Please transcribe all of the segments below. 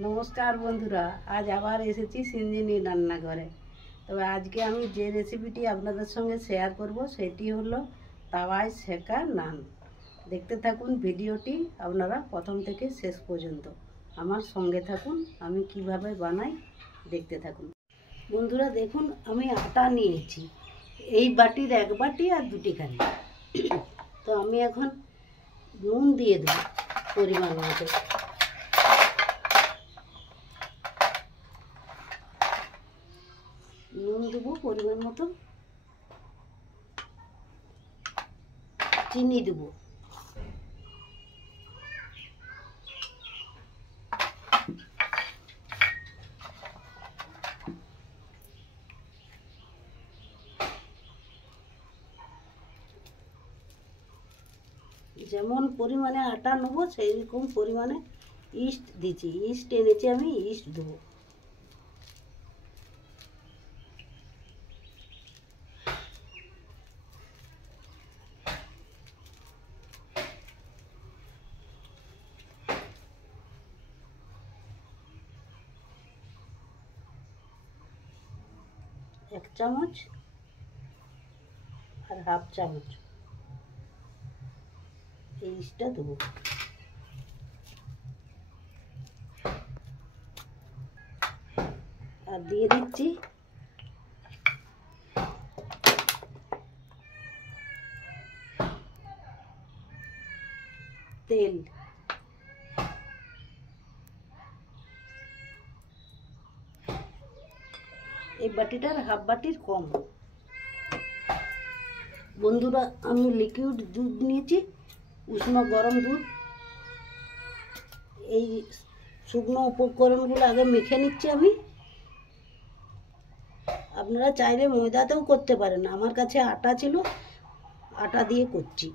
নমস্কার বন্ধুরা, আজ আবার এসেছি সিঞ্জিনী রান্নাঘরে। তবে আজকে আমি যে রেসিপিটি আপনাদের সঙ্গে শেয়ার করব সেটি হলো তাওয়ায় সেকা নান। দেখতে থাকুন ভিডিওটি আপনারা প্রথম থেকে শেষ পর্যন্ত, আমার সঙ্গে থাকুন। আমি কিভাবে বানাই দেখতে থাকুন। বন্ধুরা দেখুন, আমি আটা নিয়েছি এই বাটির 1 বাটি আর 2টি খানি। তো আমি এখন নুন দিয়ে দেব পরিমাণ মতো। নুন দেবো পরিমাণ মতো, চিনি দেবো, যেমন পরিমাণে আটা নেবো সেই রকম পরিমাণে ইস্ট দিচ্ছি। ইস্ট এনেছি আমি, ইস্ট দেবো। এক চামচ আর হাফ চামচ এই ইস্টটা দেবো। আর দিয়ে দিচ্ছি তেল। এই বাটিটার হাফ বাটির কম। বন্ধুরা আমি লিকুইড দুধ নিয়েছি, উষ্ণ গরম দুধ। এই শুকনো উপকরণগুলো আগে মেখে নিচ্ছি আমি। আপনারা চাইলে ময়দাতেও করতে পারেন, আমার কাছে আটা ছিল, আটা দিয়ে করছি।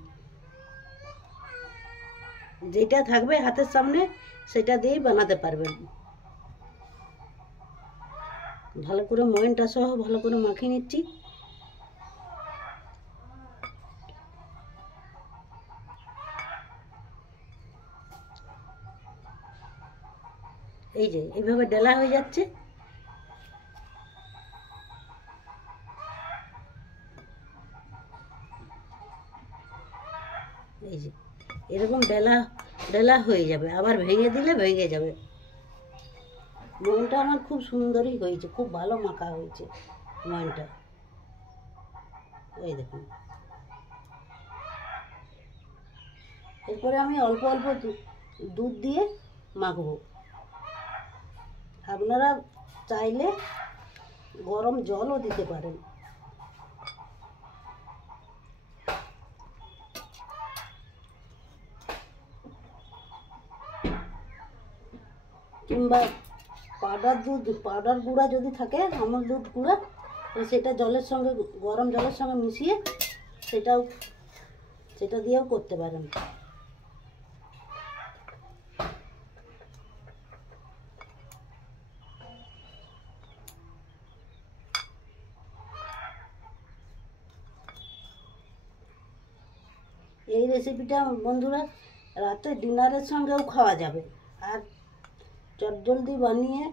যেটা থাকবে হাতের সামনে সেটা দিয়েই বানাতে পারবেন। ভালো করে ময়নটা সহ ভালো করে মাখিয়ে নিচ্ছি। এই যে এইভাবে ডেলা হয়ে যাচ্ছে। এই যে এরকম ডেলা ডেলা হয়ে যাবে, আবার ভেঙে দিলে ভেঙে যাবে। ময়নটা আমার খুব সুন্দরই হয়েছে, খুব ভালো মাখা হয়েছে ময়নটা। এই দেখুন। এরপরে আমি অল্প অল্প দুধ দিয়ে মাখবো। আপনারা চাইলে গরম জলও দিতে পারেন। কিংবা পাউডার গুঁড়া যদি থাকে, আমল দুধ গুঁড়া, সেটা জলের সঙ্গে, গরম জলের সঙ্গে মিশিয়ে সেটা দিয়েও করতে পারেন। এই রেসিপিটা বন্ধুরা রাতে ডিনারের সঙ্গেও খাওয়া যাবে, আর চটজলদি বানিয়ে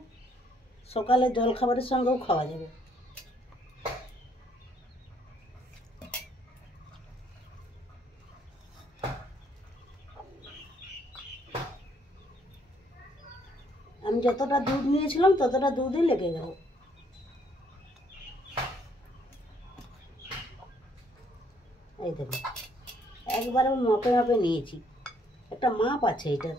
সকালে জলখাবারের সঙ্গেও খাওয়া যাবে। আমি যতটা দুধ নিয়েছিলাম ততটা দুধই লেগে গেল। এই দেখুন, একবারে মাপে মাপে নিয়েছি, একটা মাপ আছে এটার।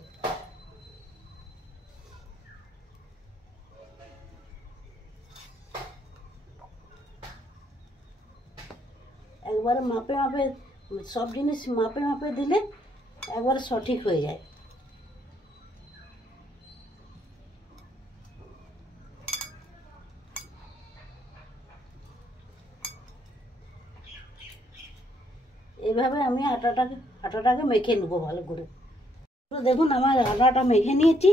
একবারে মাপে মাপে, সব জিনিস মাপে মাপে দিলে একবারে সঠিক হয়ে যায়। এইভাবে আমি আটাটাকে মেখে নেবো ভালো করে। দেখুন আমার আটাটা মেখে নিয়েছি,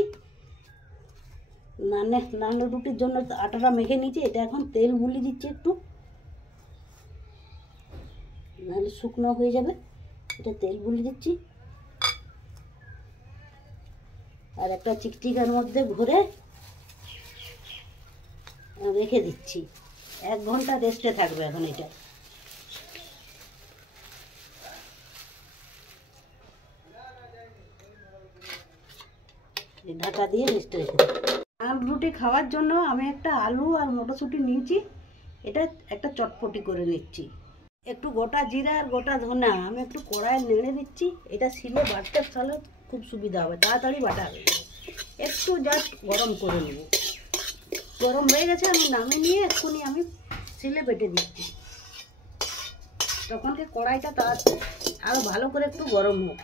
নান রুটির জন্য আটাটা মেখে নিয়েছি। এটা এখন তেল গুলি দিচ্ছি একটু, নাহলে শুকনো হয়ে যাবে। এটা তেল গুলি দিচ্ছি। আর একটা চিকচিকার মধ্যে ভরে রেখে দিচ্ছি। 1 ঘন্টা রেস্টে থাকবে এখন এটা। ঢাকা দিয়ে রেস্টে রেখে দিই। নান রুটি খাওয়ার জন্য আমি একটা আলু আর মটরশুঁটি নিয়েছি। এটা একটা চটপটি করে নিচ্ছি। একটু গোটা জিরা আর গোটা ধনা আমি একটু কড়াই নেড়ে দিচ্ছি। এটা শিলে বাটতে তাহলে খুব সুবিধা হবে, তাড়াতাড়ি বাটা হয়ে যাবে। একটু জাস্ট গরম করে নেব। গরম হয়ে গেছে, আমি নামিয়ে নিয়ে এক্ষুনি আমি শিলে বেটে দিচ্ছি। তখনকে কড়াইটা তাড়াতাড়ি আরও ভালো করে একটু গরম হোক।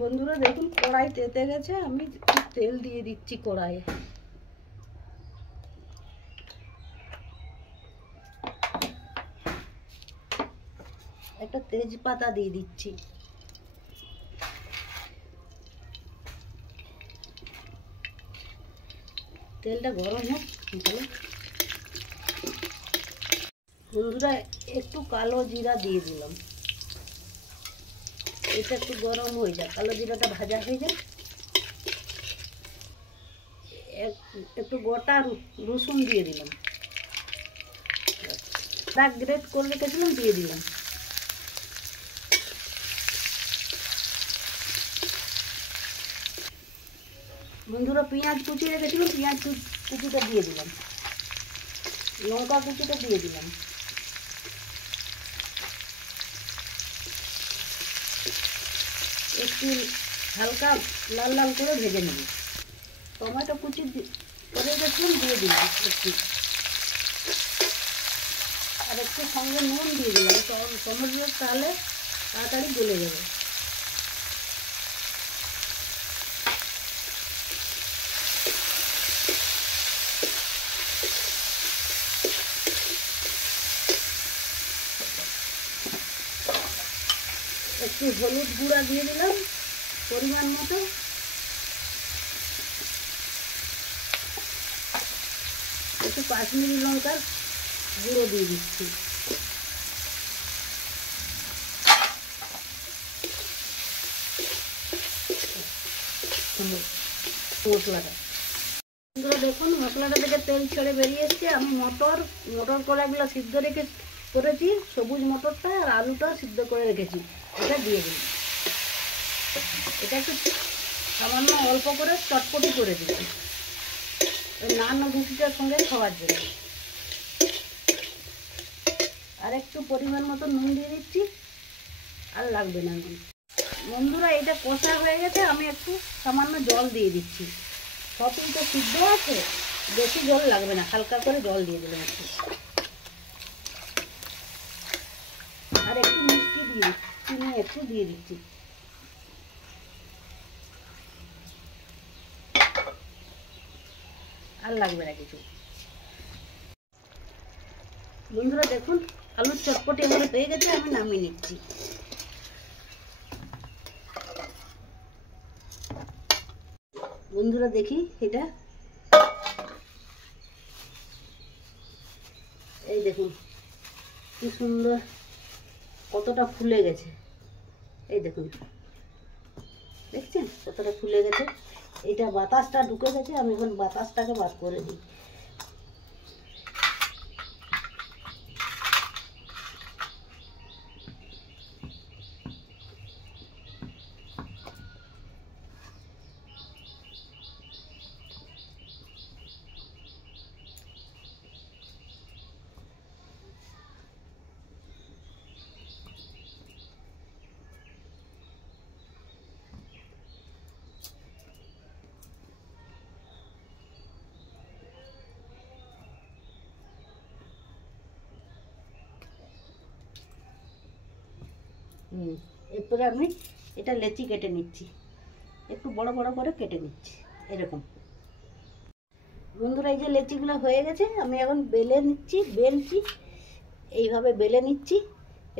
বন্ধুরা দেখুন কড়াই তেতে গেছে, আমি তেল দিয়ে দিচ্ছি কড়াইয়ে। একটা তেজপাতা দিয়ে দিচ্ছি। তেলটা গরম হোক ভালো। বন্ধুরা একটু কালো জিরা দিয়ে দিলাম। এটা একটু গরম হয়ে যায়, কালো জিরাটা ভাজা হয়ে যায়। একটু গোটা রসুন দিয়ে দিলাম। গ্রেট করে রেখেছিলাম দিয়ে দিলাম। বন্ধুরা পেঁয়াজ কুচি রেখেছিলাম, পেঁয়াজ কুচিটা দিয়ে দিলাম। লঙ্কা কুচিটা দিয়ে দিলাম। একটু হালকা লাল লাল করে ভেজে নেব। টমেটো কুচি করে রেখেছিলাম দিয়ে দিলাম একটু। আর একটু সঙ্গে নুন দিয়ে দিলাম। টমেটোর তাহলে তাড়াতাড়ি গলে যাবে। একটু হলুদ গুঁড়া দিয়ে দিলাম পরিমাণ মতো। একটু কাশ্মীরি লঙ্কার গুঁড়ো দিয়ে দিচ্ছি। মশলাটা বন্ধুরা দেখুন মশলাটা থেকে তেল ছেড়ে বেরিয়ে এসছে। আমি মটর কলাগুলো সিদ্ধ করেছি, সবুজ মটরটা আর আলুটা সিদ্ধ করে রেখেছি, এটা দিয়ে দিন। এটা একটু সামান্য অল্প করে চটপটি করে দিচ্ছি ওই নান রুটিটার সঙ্গে খাওয়ার জন্য। আর একটু পরিমাণ মতো নুন দিয়ে দিচ্ছি, আর লাগবে না নুন। বন্ধুরা এটা কষা হয়ে গেছে, আমি একটু সামান্য জল দিয়ে দিচ্ছি। সবই তো সিদ্ধ আছে, বেশি জল লাগবে না, হালকা করে জল দিয়ে দিলাম একটু। আর একটু মিষ্টি দিয়ে চিনি একটু দিয়ে দিচ্ছি। আর লাগবে না কিছু। বন্ধুরা দেখুন আলুর চটপটি আমার হয়ে গেছে, আমি নামিয়ে নিচ্ছি। বন্ধুরা দেখি এটা, এই দেখুন কি সুন্দর, কতটা ফুলে গেছে। এই দেখুন দেখছেন কতটা ফুলে গেছে। এটা বাতাসটা ঢুকে গেছে, আমি এখন বাতাসটাকে বার করে দিই। এরপরে আমি এটা লেচি কেটে নিচ্ছি, একটু বড় বড় করে কেটে নিচ্ছি এরকম। বন্ধুরা এই যে লেচিগুলো হয়ে গেছে, আমি এখন বেলছি এইভাবে বেলে নিচ্ছি।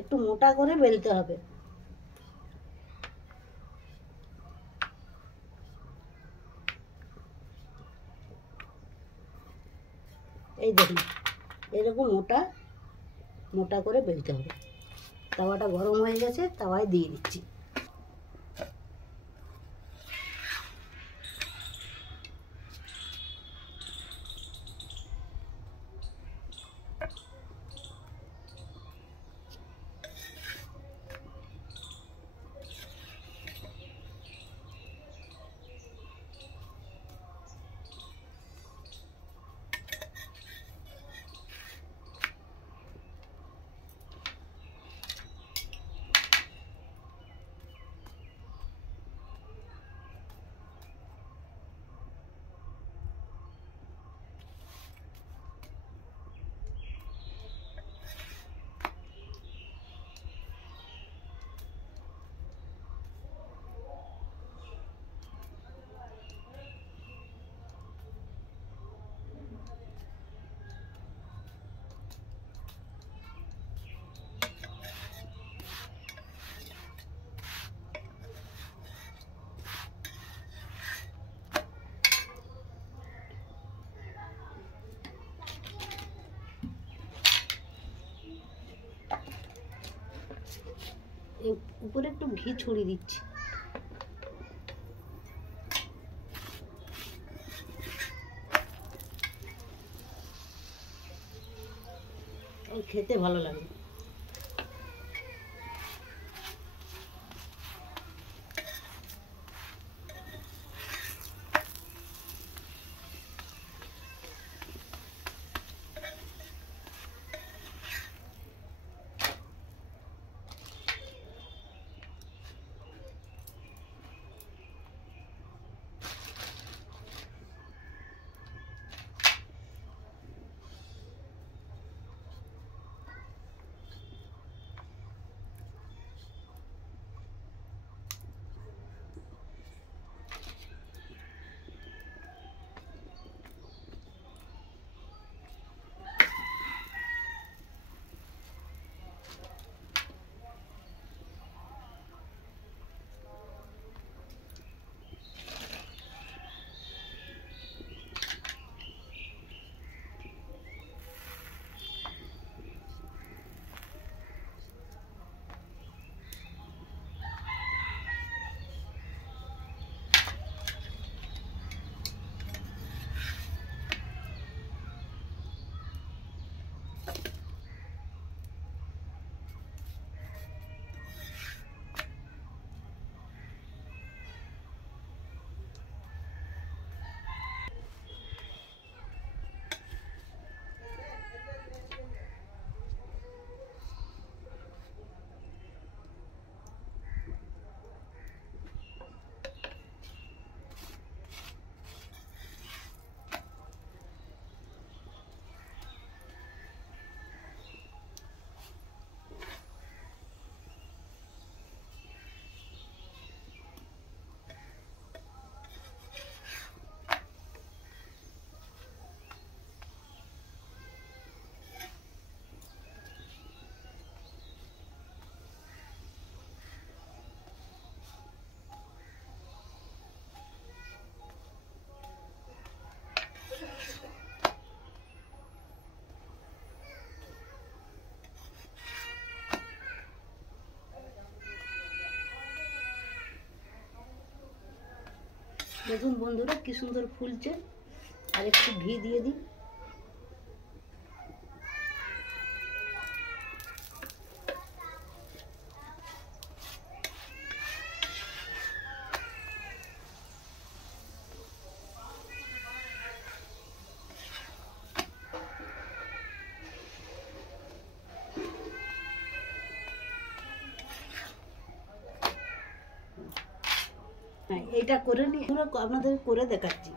একটু মোটা করে বেলতে হবে। এই দেখুন এরকম মোটা মোটা করে বেলতে হবে। তাওয়াটা গরম হয়ে গেছে, তাওয়ায় দিয়ে দিচ্ছি। উপরে একটু ঘি ছড়িয়ে দিচ্ছি। খেতে ভালো লাগে। দেখুন বন্ধুরা কি সুন্দর ফুলছে। আর একটু ঘি দিয়ে দিই। হ্যাঁ, এইটা করে নিয়ে আপনাদের করে দেখাচ্ছি।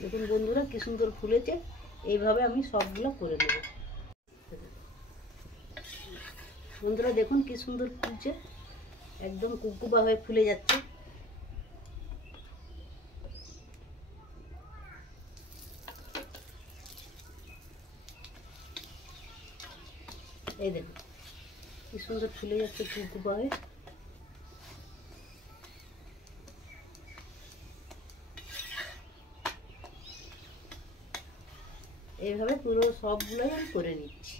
দেখুন বন্ধুরা কি সুন্দর ফুলেছে। এইভাবে আমি সবগুলো করে নেব। বন্ধুরা দেখুন কি সুন্দর ফুলছে, একদম কুককুবা হয়ে ফুলে যাচ্ছে। এই দেখুন কি সুন্দর ফুলে যাচ্ছে কুককুবা হয়ে। এইভাবে পুরো সবগুলোই আমি করে নিচ্ছি।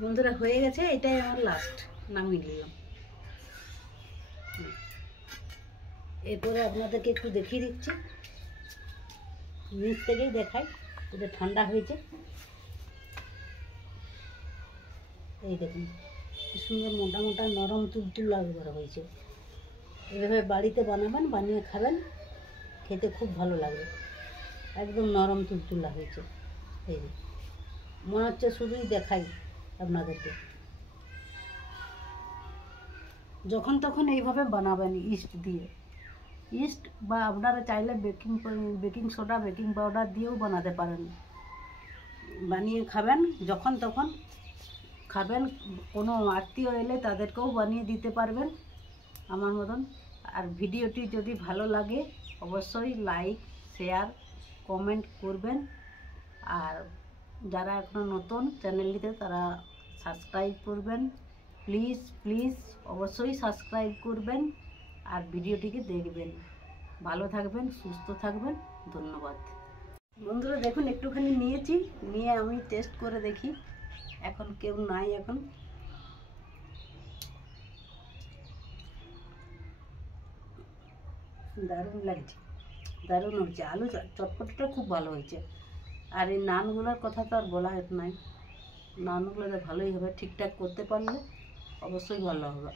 বন্ধুরা হয়ে গেছে, এটাই আমার লাস্ট, নামিয়ে নিলাম। এরপরে আপনাদেরকে একটু দেখিয়ে দিচ্ছি, নিচ থেকেই দেখাই। এটা ঠান্ডা হয়েছে। এই দেখুন কি সুন্দর মোটা মোটা নরম তুলতুলা করে হয়েছে। এভাবে বাড়িতে বানাবেন, বানিয়ে খাবেন, খেতে খুব ভালো লাগবে। একদম নরম তুলতুলা হয়েছে। এই যে মনে হচ্ছে শুধুই দেখাই আপনাদেরকে। যখন তখন এইভাবে বানাবেন ইস্ট দিয়ে। ইস্ট বা আপনারা চাইলে বেকিং সোডা, বেকিং পাউডার দিয়েও বানাতে পারেন। বানিয়ে খাবেন, যখন তখন খাবেন। কোনো আত্মীয় এলে তাদেরকেও বানিয়ে দিতে পারবেন আমার মতন। আর ভিডিওটি যদি ভালো লাগে অবশ্যই লাইক, শেয়ার, কমেন্ট করবেন। আর যারা এখনও নতুন চ্যানেলটিতে তারা সাবস্ক্রাইব করবেন। প্লিজ প্লিজ অবশ্যই সাবস্ক্রাইব করবেন আর ভিডিওটিকে দেখবেন। ভালো থাকবেন, সুস্থ থাকবেন। ধন্যবাদ। বন্ধুরা দেখুন একটুখানি নিয়েছি, নিয়ে আমি টেস্ট করে দেখি। এখন কেউ নাই, এখন দারুণ লাগছে, দারুণ হয়েছে। আলু চটপটিটা খুব ভালো হয়েছে। আর এই নানগুলোর কথা তো আর বলা নাই, নানগুলো তো ভালোই হবে, ঠিকঠাক করতে পারলে অবশ্যই ভালো হবে।